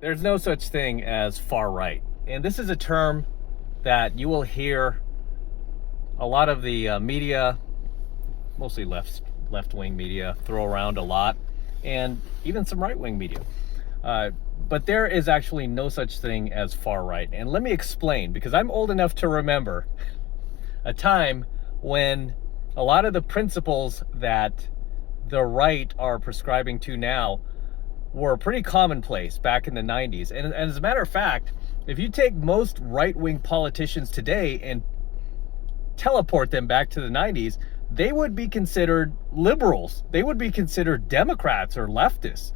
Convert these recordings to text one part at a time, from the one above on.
There's no such thing as far right. And this is a term that you will hear a lot of the media, mostly left-wing media, throw around a lot, and even some right-wing media. But there is actually no such thing as far right. And let me explain, because I'm old enough to remember a time when a lot of the principles that the right are prescribing to now were pretty commonplace back in the 90s. And as a matter of fact, if you take most right-wing politicians today and teleport them back to the 90s, they would be considered liberals. They would be considered Democrats or leftists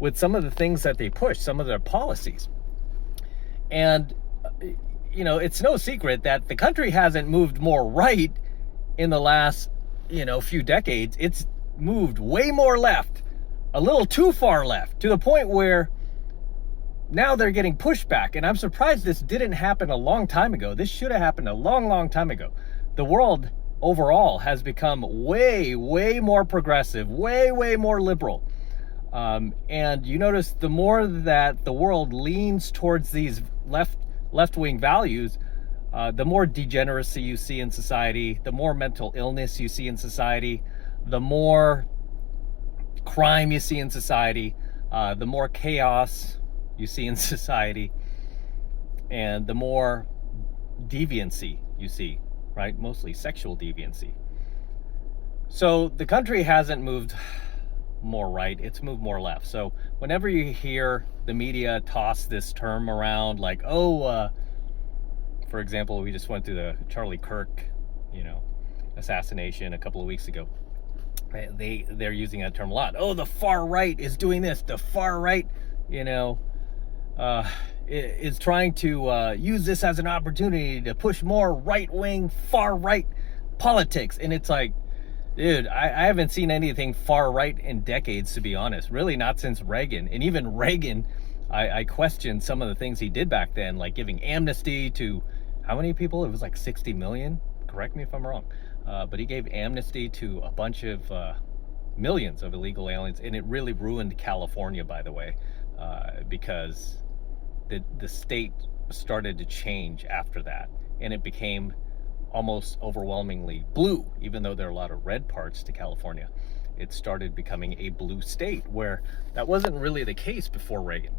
with some of the things that they push, some of their policies. And, it's no secret that the country hasn't moved more right in the last, few decades. It's moved way more left, a little too far left, to the point where now they're getting pushed back. And I'm surprised this didn't happen a long time ago. This should have happened a long, long time ago. The world overall has become way, way more progressive, way, way more liberal. And you notice the more that the world leans towards these left-wing values, the more degeneracy you see in society, the more mental illness you see in society, the more crime you see in society, the more chaos you see in society, and the more deviancy you see, right? Mostly sexual deviancy. So the country hasn't moved more right, it's moved more left. So whenever you hear the media toss this term around, like, for example, we just went through the Charlie Kirk, assassination a couple of weeks ago. They're using that term a lot. Oh, the far right is doing this. The far right, is trying to use this as an opportunity to push more right-wing, far-right politics. And it's like, dude, I haven't seen anything far-right in decades, to be honest. Really not since Reagan. And even Reagan, I questioned some of the things he did back then, like giving amnesty to, how many people? It was like 60 million. Correct me if I'm wrong. But he gave amnesty to a bunch of millions of illegal aliens. And it really ruined California, by the way, because the state started to change after that, and it became almost overwhelmingly blue. Even though there are a lot of red parts to California, it started becoming a blue state, where that wasn't really the case before Reagan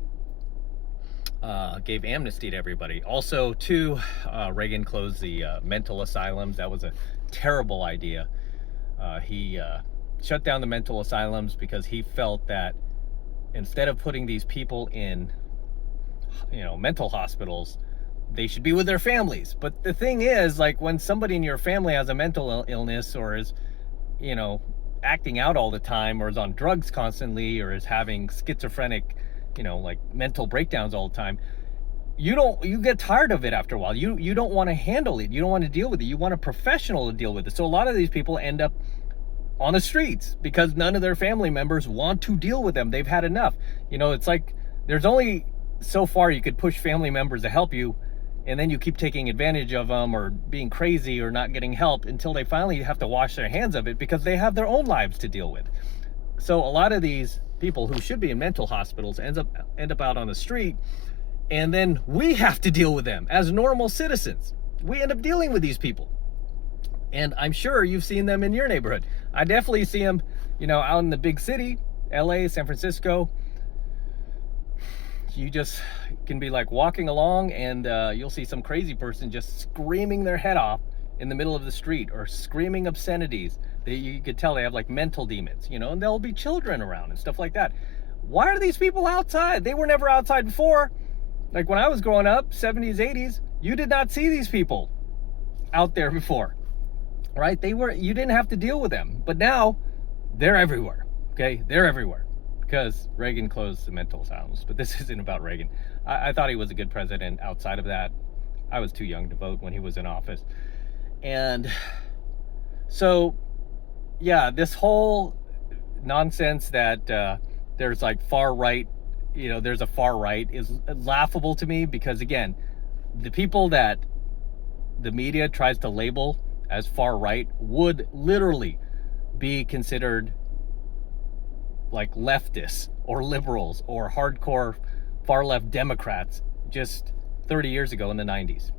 gave amnesty to everybody. Also, too, Reagan closed the mental asylums. That was a terrible idea. He shut down the mental asylums because he felt that instead of putting these people in mental hospitals, they should be with their families. But the thing is, like, when somebody in your family has a mental illness, or is acting out all the time, or is on drugs constantly, or is having schizophrenic like mental breakdowns all the time, you get tired of it after a while. You don't want to handle it. You don't want to deal with it. You want a professional to deal with it. So a lot of these people end up on the streets because none of their family members want to deal with them. They've had enough. It's like there's only so far you could push family members to help you, and then you keep taking advantage of them, or being crazy, or not getting help, until they finally have to wash their hands of it because they have their own lives to deal with. So a lot of these people who should be in mental hospitals end up out on the street, and then we have to deal with them as normal citizens. We end up dealing with these people, and I'm sure you've seen them in your neighborhood. I definitely see them, out in the big city, LA, San Francisco. You just can be like walking along, and you'll see some crazy person just screaming their head off in the middle of the street, or screaming obscenities. You could tell they have like mental demons, and there'll be children around and stuff like that. Why are these people outside? They were never outside before. Like when I was growing up, 70s, 80s, you did not see these people out there before, right? You didn't have to deal with them. But now they're everywhere. Okay, they're everywhere because Reagan closed the mental asylums. But this isn't about Reagan. I thought he was a good president. Outside of that, I was too young to vote when he was in office. And so, yeah, this whole nonsense that there's like far right, there's a far right, is laughable to me, because again, the people that the media tries to label as far right would literally be considered like leftists or liberals or hardcore far-left Democrats just 30 years ago in the 90s.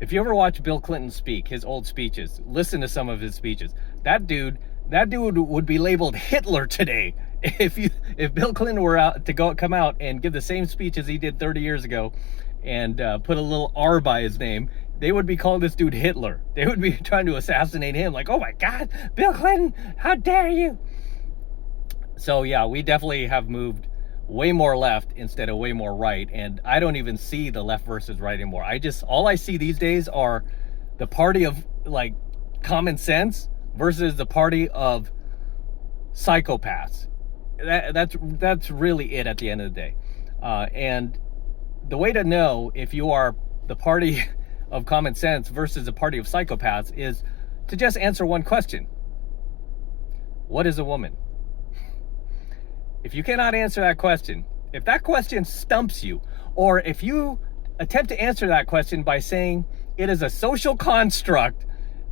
If you ever watch Bill Clinton speak, his old speeches, listen to some of his speeches. That dude would be labeled Hitler today. If Bill Clinton were out to come out and give the same speech as he did 30 years ago and put a little R by his name, they would be calling this dude Hitler. They would be trying to assassinate him, like, oh my God, Bill Clinton, how dare you? So yeah, we definitely have moved way more left instead of way more right, and I don't even see the left versus right anymore. All I see these days are the party of like common sense versus the party of psychopaths. That's really it at the end of the day. And the way to know if you are the party of common sense versus the party of psychopaths is to just answer one question. What is a woman? If you cannot answer that question, if that question stumps you, or if you attempt to answer that question by saying it is a social construct,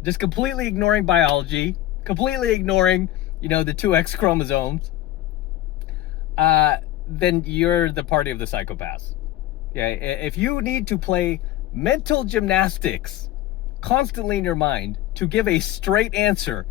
just completely ignoring biology, completely ignoring, the 2 X chromosomes, then you're the party of the psychopaths. Yeah, if you need to play mental gymnastics constantly in your mind to give a straight answer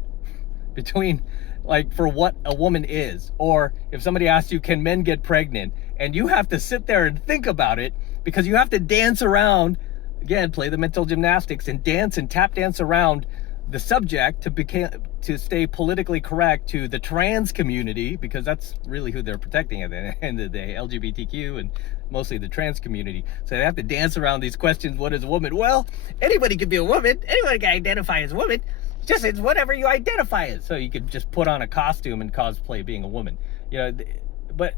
between, like, for what a woman is, or if somebody asks you, can men get pregnant, and you have to sit there and think about it because you have to dance around, again, play the mental gymnastics and dance and tap dance around the subject to stay politically correct to the trans community, because that's really who they're protecting at the end of the day, LGBTQ and mostly the trans community. So they have to dance around these questions. What is a woman? Well, anybody can be a woman. Anybody can identify as a woman. It's whatever you identify as. So you could just put on a costume and cosplay being a woman. But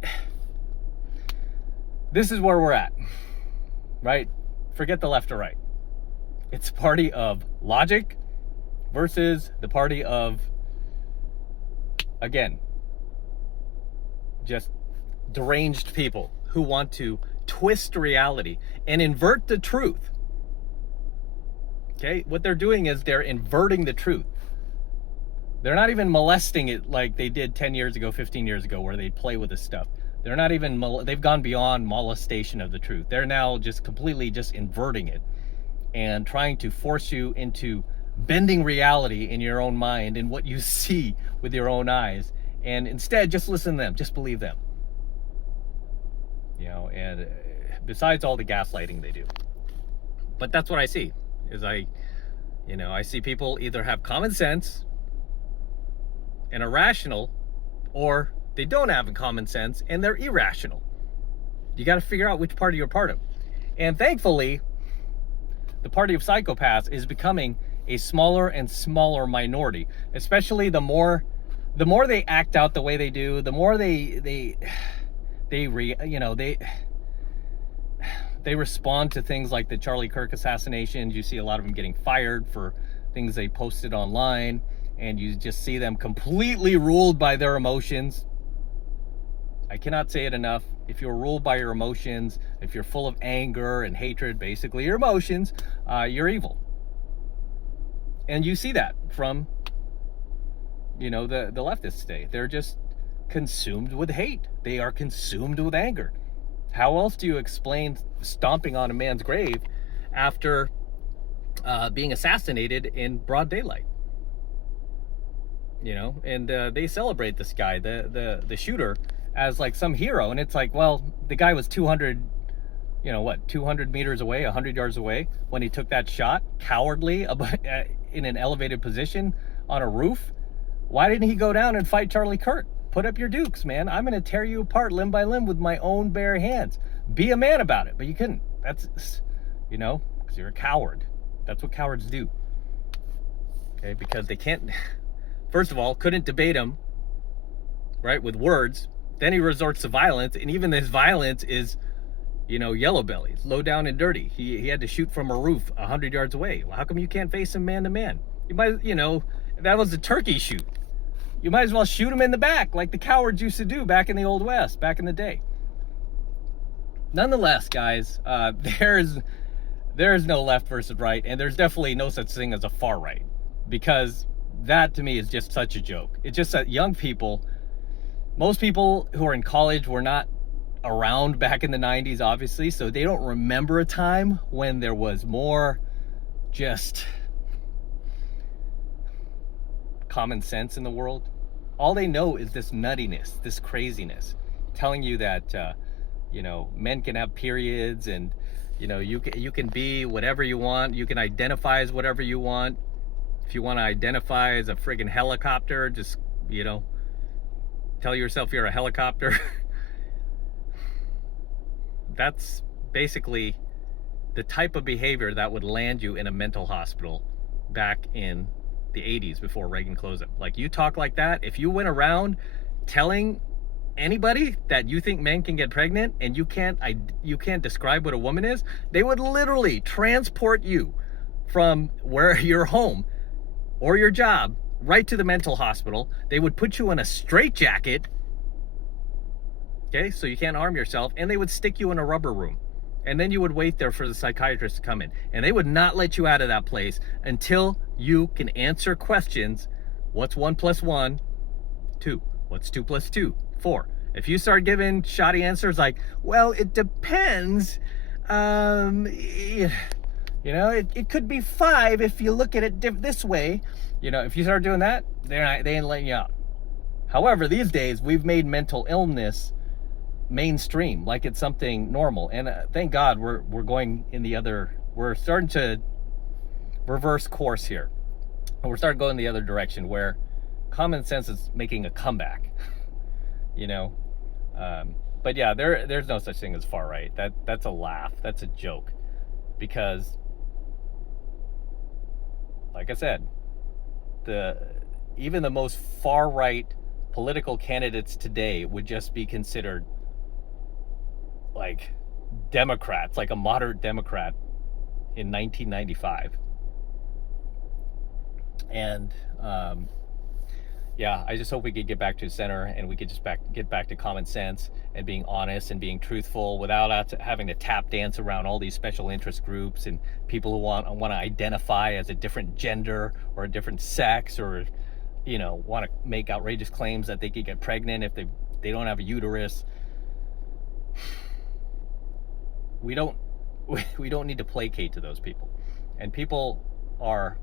this is where we're at, right? Forget the left or right. It's a party of logic versus the party of, again, just deranged people who want to twist reality and invert the truth. Okay, what they're doing is they're inverting the truth. They're not even molesting it like they did 10 years ago, 15 years ago, where they play with this stuff. They're not even, they've gone beyond molestation of the truth. They're now just completely just inverting it and trying to force you into bending reality in your own mind and what you see with your own eyes. And instead, just listen to them, just believe them. And besides all the gaslighting they do. But that's what I see. I see people either have common sense and are rational, or they don't have common sense and they're irrational. You got to figure out which party you're part of. And thankfully, the party of psychopaths is becoming a smaller and smaller minority, especially the more they act out the way they do, the more they respond to things like the Charlie Kirk assassinations. You see a lot of them getting fired for things they posted online, and you just see them completely ruled by their emotions. I cannot say it enough. If you're ruled by your emotions, if you're full of anger and hatred, basically your emotions, you're evil. And you see that from, the leftists today. They're just consumed with hate. They are consumed with anger. How else do you explain stomping on a man's grave after being assassinated in broad daylight? And they celebrate this guy, the shooter, as like some hero. And it's like, well, the guy was 200 meters away, 100 yards away when he took that shot, cowardly, in an elevated position on a roof. Why didn't he go down and fight Charlie Kirk? Put up your dukes, man. I'm going to tear you apart limb by limb with my own bare hands. Be a man about it. But you couldn't. That's, because you're a coward. That's what cowards do. Okay, because they can't, first of all, couldn't debate him, right, with words. Then he resorts to violence, and even this violence is, yellow bellies, low down and dirty. He had to shoot from a roof 100 yards away. Well, how come you can't face him man to man? You might, that was a turkey shoot. You might as well shoot him in the back like the cowards used to do back in the Old West, back in the day. Nonetheless, guys, there's no left versus right, and there's definitely no such thing as a far right, because that to me is just such a joke. It's just that young people, most people who are in college were not around back in the 90s, obviously, so they don't remember a time when there was more just common sense in the world. All they know is this nuttiness, this craziness, telling you that men can have periods, and you can be whatever you want, you can identify as whatever you want. If you want to identify as a friggin' helicopter, just tell yourself you're a helicopter. That's basically the type of behavior that would land you in a mental hospital back in the 80s before Reagan closed it. Like, you talk like that, if you went around telling anybody that you think men can get pregnant and you can't describe what a woman is, they would literally transport you from where your home or your job right to the mental hospital. They would put you in a straitjacket, okay, so you can't harm yourself, and they would stick you in a rubber room. And then you would wait there for the psychiatrist to come in. And they would not let you out of that place until you can answer questions. What's 1 + 1? 2. What's 2 + 2? 4. If you start giving shoddy answers like, well, it depends. It could be 5 if you look at it this way. If you start doing that, they ain't letting you out. However, these days, we've made mental illness mainstream, like it's something normal, and thank God we're going in the other. We're starting to reverse course here, and we're starting going the other direction where common sense is making a comeback. But yeah, there's no such thing as far right. That's a laugh. That's a joke, because, like I said, even the most far right political candidates today would just be considered like Democrats, like a moderate Democrat in 1995. And I just hope we could get back to center, and we could just get back to common sense and being honest and being truthful without having to tap dance around all these special interest groups and people who want to identify as a different gender or a different sex, or want to make outrageous claims that they could get pregnant if they don't have a uterus. We don't need to placate to those people, and people are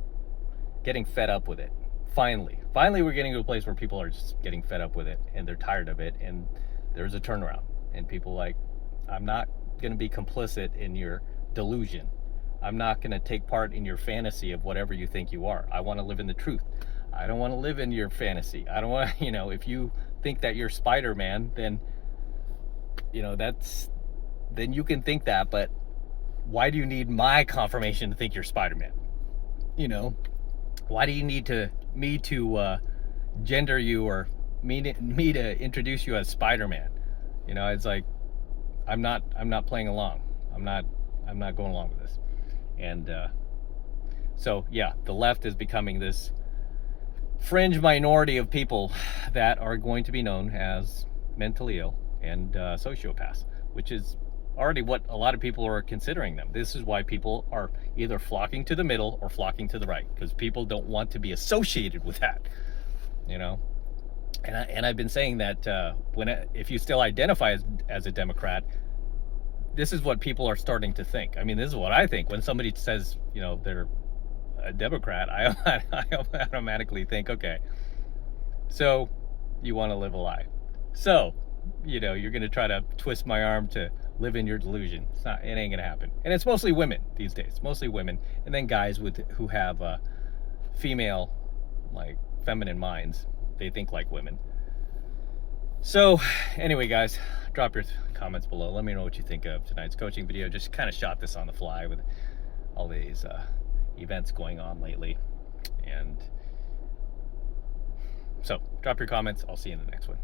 getting fed up with it. Finally, we're getting to a place where people are just getting fed up with it, and they're tired of it, and there's a turnaround. And people like, I'm not going to be complicit in your delusion. I'm not going to take part in your fantasy of whatever you think you are. I want to live in the truth. I don't want to live in your fantasy. I don't want to, if you think that you're Spider-Man, then then you can think that, but why do you need my confirmation to think you're Spider-Man? Why do you need me to gender you, or me to introduce you as Spider-Man? It's like, I'm not playing along. I'm not going along with this. And so yeah, the left is becoming this fringe minority of people that are going to be known as mentally ill and sociopaths, which is already what a lot of people are considering them. This is why people are either flocking to the middle or flocking to the right, because people don't want to be associated with that. And I've been saying that if you still identify as a Democrat, this is what people are starting to think. I mean, this is what I think when somebody says they're a Democrat. I automatically think, okay, so you want to live a lie, so you're going to try to twist my arm to live in your delusion. It ain't gonna happen. And it's mostly women these days, mostly women, and then guys who have female, like, feminine minds. They think like women. So anyway, guys, drop your comments below. Let me know what you think of tonight's coaching video. Just kind of shot this on the fly with all these events going on lately. And so drop your comments. I'll see you in the next one.